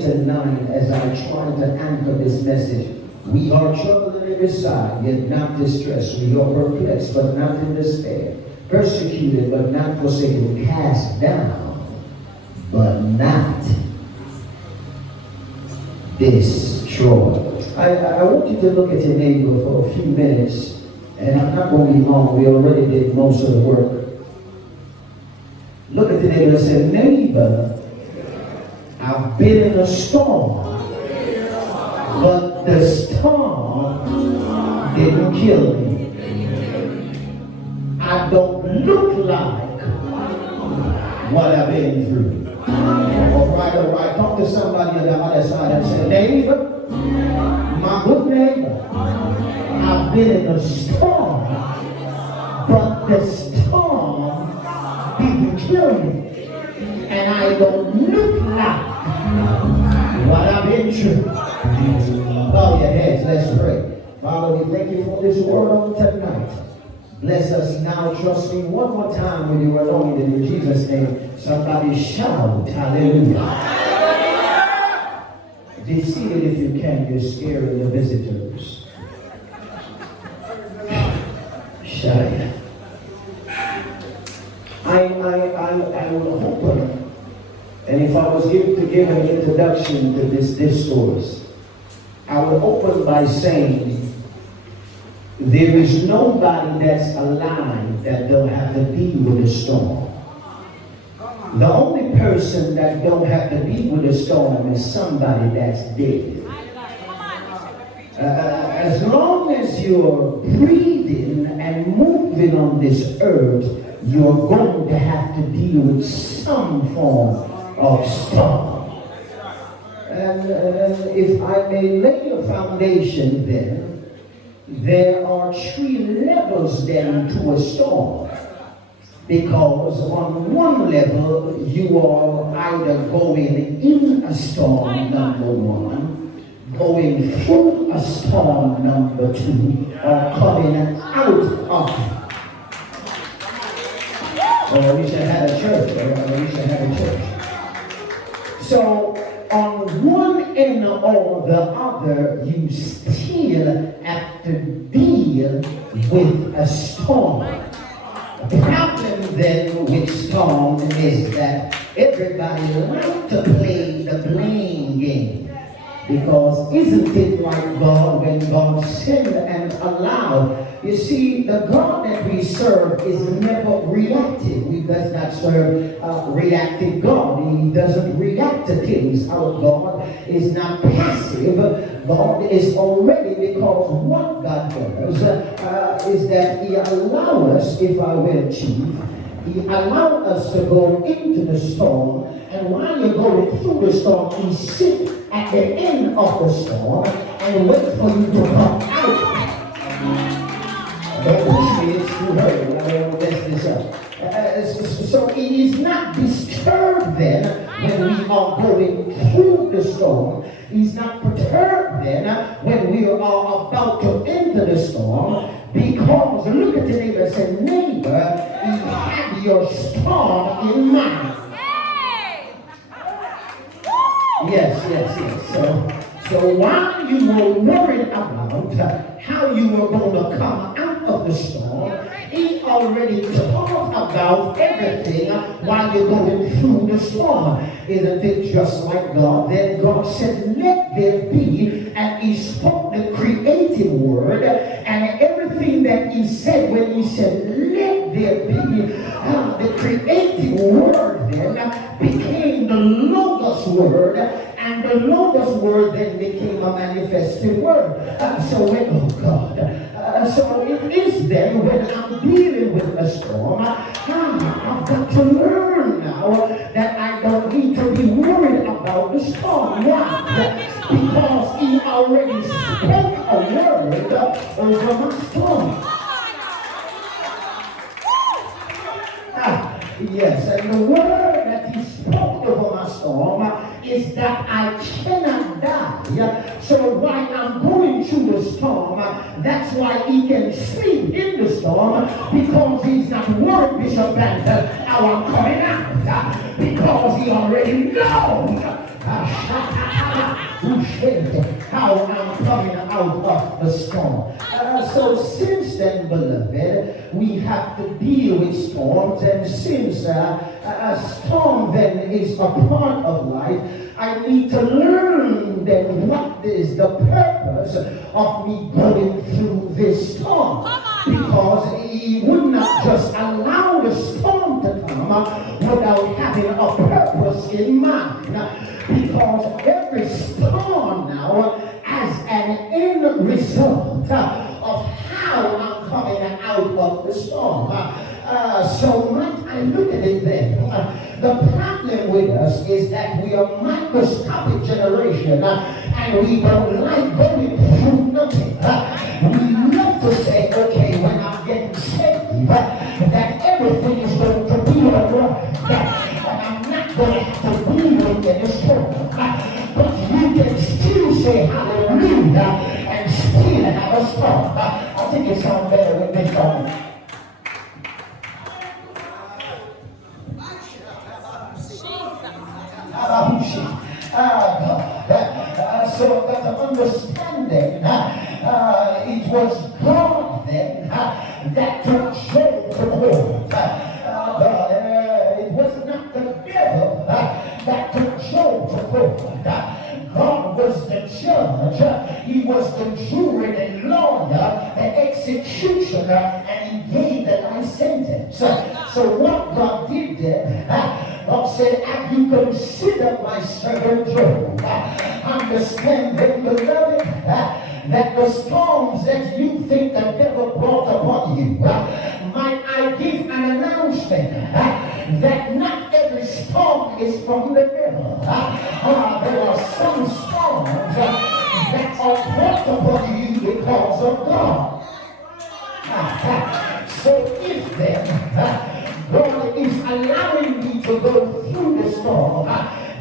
Tonight, as I try to anchor this message, we are troubled on every side, yet not distressed. We are perplexed, but not in despair. Persecuted, but not forsaken. Cast down, but not destroyed. I want you to look at your neighbor for a few minutes, and I'm not going to be long. We already did most of the work. Look at the neighbor and say, neighbor, I've been in a storm, but the storm didn't kill me. I don't look like what I've been through. All right. Talk to somebody on the other side and say, neighbor, my good neighbor, I've been in a storm, but the storm didn't kill me. And I don't look like what I've been through. Bow your heads, let's pray. Father, we thank you for this word on tonight. Bless us now. Trust me one more time when you are alone. In Jesus' name, somebody shout hallelujah. Be seated if you can. You're scaring the visitors. Shout it. I will open, and if I was to give an introduction to this discourse, I will open by saying there is nobody that's alive that don't have to deal with a storm. The only person that don't have to deal with a storm is somebody that's dead. As long as you're breathing and moving on this earth, you're going to have to deal with some form of storm. And if I may lay a foundation then, there are 3 levels then to a storm. Because on one level, you are either going in a storm, number 1, going through a storm, number 2, or coming out of it. Or we should have a church. So, on one end or the other, you still have to deal with a storm. The problem then with storm is that everybody likes to play the blame game. Because isn't it like God when God sent and allowed? You see, the God that we serve is never reactive. He does not serve a reactive God. He doesn't react to things. Our God is not passive. God is already, because what God does is that He allows us, if I will, Chief, He allows us to go into the storm, and while you're going through the storm, He sits at the end of the storm and wait for you to come out. Don't push me, it's too early. I don't want to mess this up. So He is not disturbed then when we are going through the storm. He's not perturbed then when we are about to enter the storm. Because look at your neighbor and say, neighbor, He had your storm in mind. Yes. So while you were worried about how you were going to come out of the storm, He already talked about everything while you're going through the storm. Isn't it just like God? Then God said, let there be, and He spoke the creative word, and everything that He said when He said, let there be, the creative word then became the Logos word, and the Logos word then became a manifested word. So it is then when I'm dealing with a storm, I've got to learn now that I don't need to be worried about the storm. Why? Because He already spoke a word over my storm. Yes, and the word that He spoke over my storm is that I cannot die. So while I'm going through the storm, that's why He can sleep in the storm, because He's not worried, Bishop Banter, how I'm coming out, because He already knows How I'm coming out of the storm. So since then, beloved, we have to deal with storms, and since a storm then is a part of life, I need to learn then what is the purpose of me going through this storm. Because he would not just allow the storm to come without having a purpose in mind. Because every storm now has an end result of how I'm coming out of the storm. So when I look at it then, the problem with us is that we are microscopic generation, and we don't like going through nothing. We love to say, okay, when I'm getting saved, that everything is going to be alright, and I'm not going to have to deal with any storm. But you can still say hallelujah and still have a storm. I think it sounds better with this song. So that the understanding, it was God then that controlled the world. It was not the devil that controlled the world. God was the judge, he was the jury and lawyer, the executioner, and he gave the life sentence. So what God did there, God said, have you considered my servant Job? Understand then, beloved, that the storms that you think the devil brought upon you, might I give an announcement that not every storm is from the devil. There are some storms that are brought upon you because of God. So if then God is allowing me to go through the storm,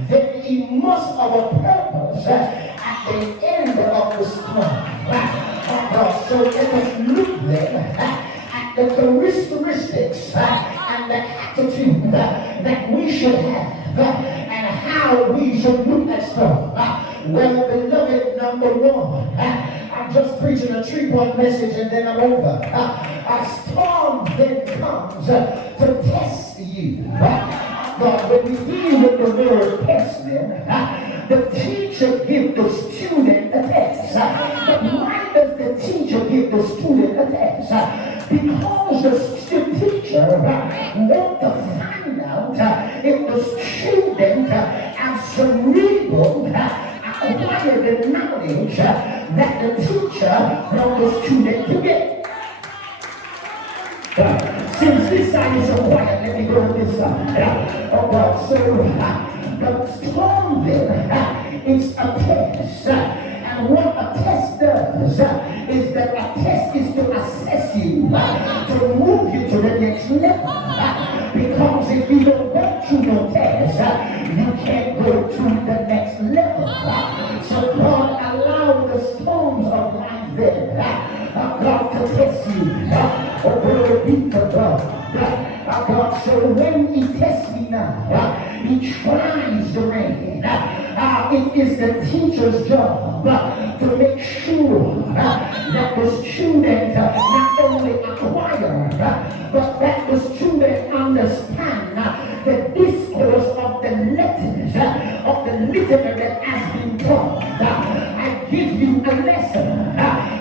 then he must have a purpose at the end of the storm. So let us look then at the characteristics and the attitude that we should have and how we should look at storm. Well, beloved, number one, I'm just preaching a 3-point message and then I'm over. A storm then comes to test you. But when we deal with the word test, then the teacher gives the student a test. But why does the teacher give the student a test? Because the teacher wants to find out if the student has cerebral acquire the knowledge that the teacher wants the student to get. Since this side is so quiet, let me go to this side. Oh God, so the storm then, it's a test. And what a test does is that a test is to assess you, to move you to the next level. Because if you don't go through no test, you can't go to the next level. So God allowed the storms of life there, God to test you. Oh, glory be to God. God, so when he tests me now, he tries the rain. It is the teacher's job to make sure that the student not only acquire, but that the student understand the discourse of the letters, of the literature that has been taught. I give you a lesson,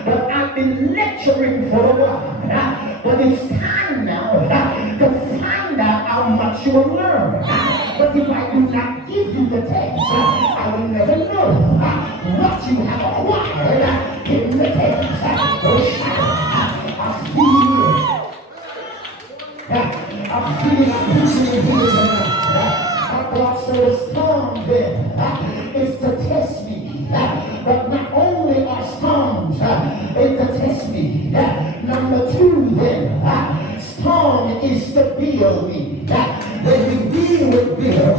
but I've been lecturing for a while. But it's time now to find out how much you will learn. But if I do not give you the text, I will never know what you have acquired in the text. I'm feeling God, so the storm then is to test me. But not only are storms it's to test me. Number two then, storm is to build me. When we deal with build,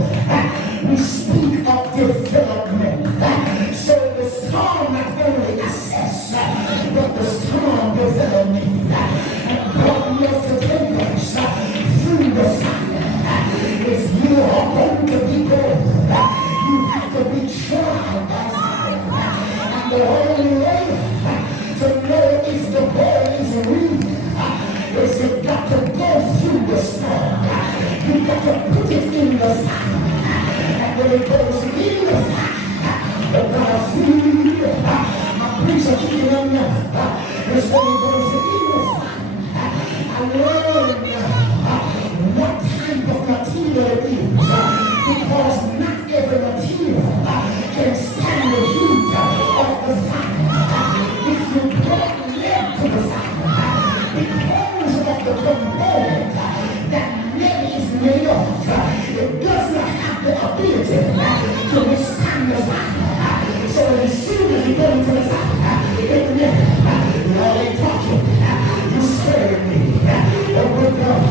we speak of development. So the storm not only assess, but the storm the only way to know if the boy is real is you got to go through the storm. You got to put it in the sun. And when it goes in the sun, you're gonna feel my preacher kingdom is when it goes in the sun. I learned what type of material it is, because not every material can stand the heat of the sun. If you brought lead to the sun, because of the component that lead is made of, it does not have the ability to withstand the sun. So as soon as you go into the sun, it all ain't talking. You scared me. Oh good God.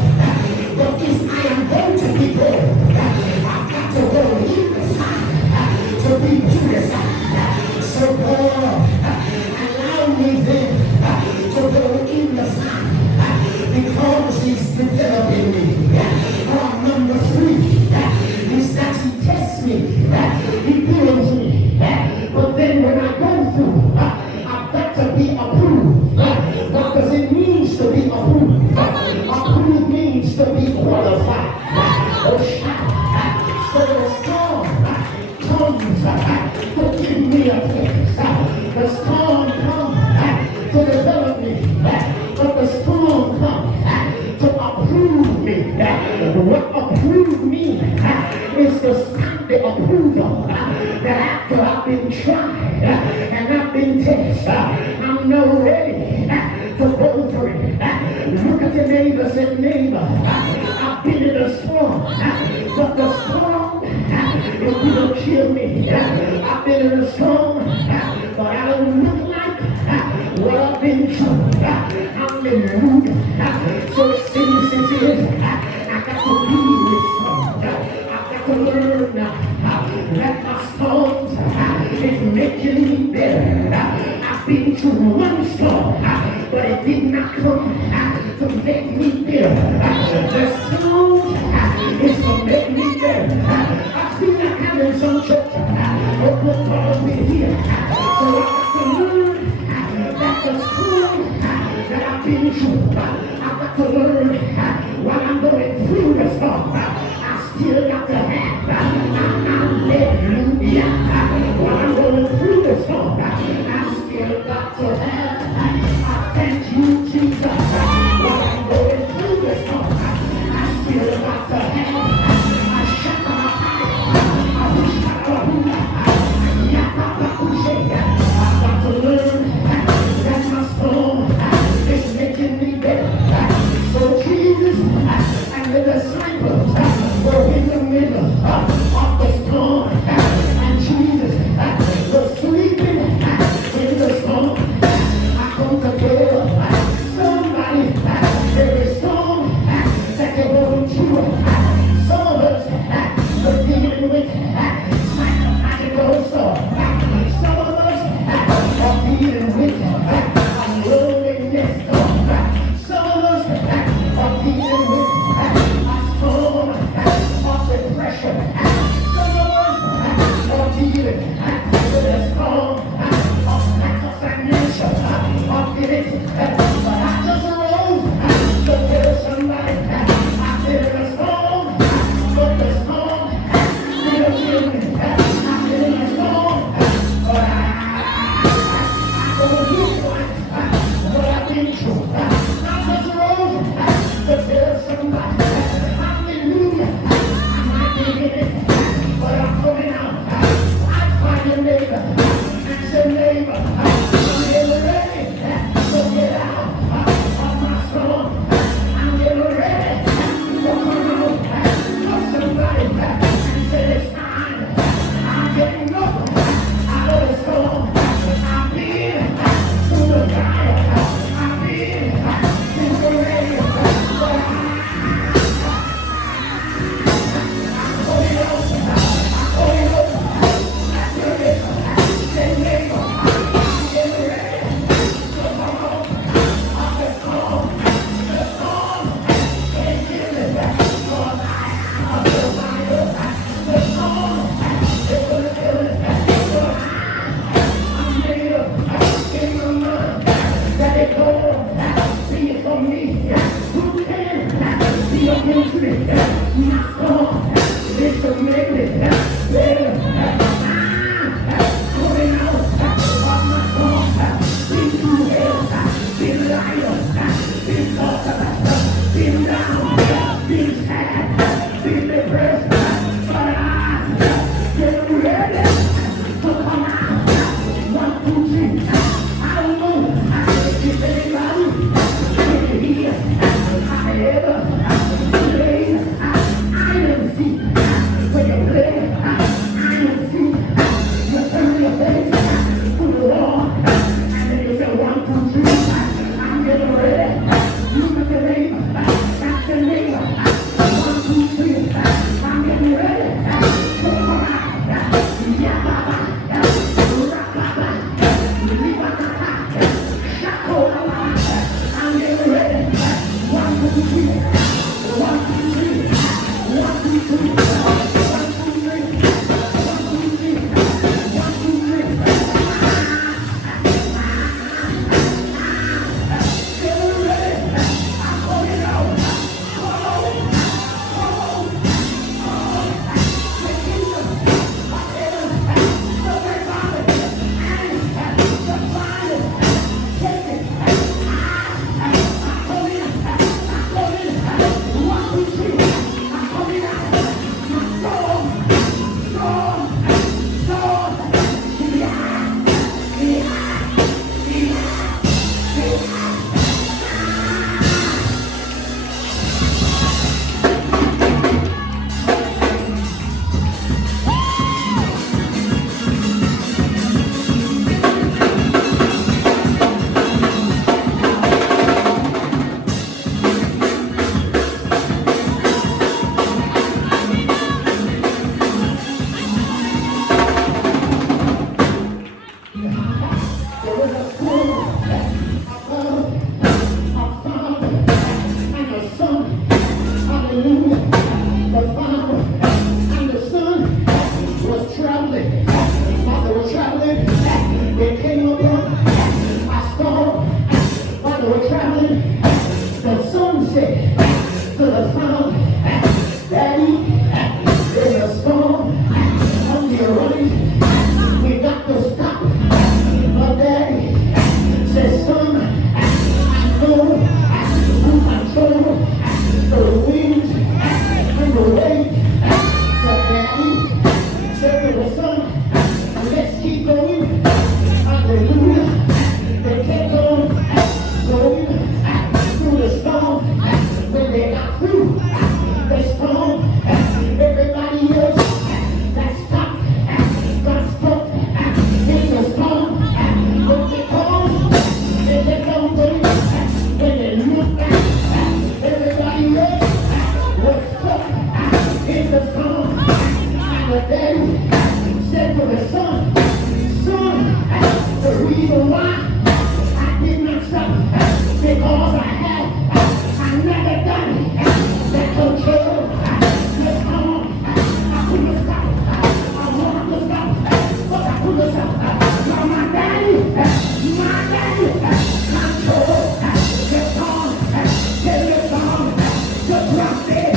But if I am going to be good, I've got to go in the sun to be purified. So God, allow me then to go in the sun because He's developing me. Number 3 is that He tests me. He builds me. But then when I go through, I've got to be approved. What does it mean to be approved? Approved means to be qualified. Oh, shout. So the storm comes to give me a place. The storm comes to develop me. But the storm comes to approve me. What approve means is to stamp the approval that after I've been tried and I've been tested, I'm now ready to go for it. Look at your neighbor, say, neighbor, I've been in a storm, but the storm, it will kill me. I've been in a storm, but I don't look like what I've been through. Hallelujah. So it seems I got to be with storm. I've got to learn that my storms is making me better. I've been through one storm, but it did not come to make me better. The storm is to make me better. I feel like having some church. Oh, good God, we're here. So I've got to learn that the storm that I've been through, I've got to learn while I'm going through the storm, I still got to have hallelujah. While I'm going through the storm, I still got to have I thank you, Jesus. While I'm going through the storm, I still got to have I shut my fire. I wish I could I've got to learn that my storm is making me better. So Jesus and the disciples were in the middle of the storm, and Jesus was sleeping in the storm. I come to tell somebody every storm that you're going through. Some of us are dealing with psychological storm. Some of us are dealing with loneliness storm. Some of us are dealing with a storm of depression. Some of us are dealing with a storm of lack of financial ability. But I just arose to tell somebody I've been in a storm, but the storm still kill me. I've been in a storm, but I don't look like what I've been through. I just arose to tell somebody, hallelujah, I might be in it, but I'm coming out. I find a neighbor and say, neighbor, I'm getting ready to get out of my storm. I'm getting ready to come out. Look somebody and say, it's time. I'm getting up out of the storm. I've been through the fire. I've been through the rain. But My daddy, control the song, tell the song, the prophet,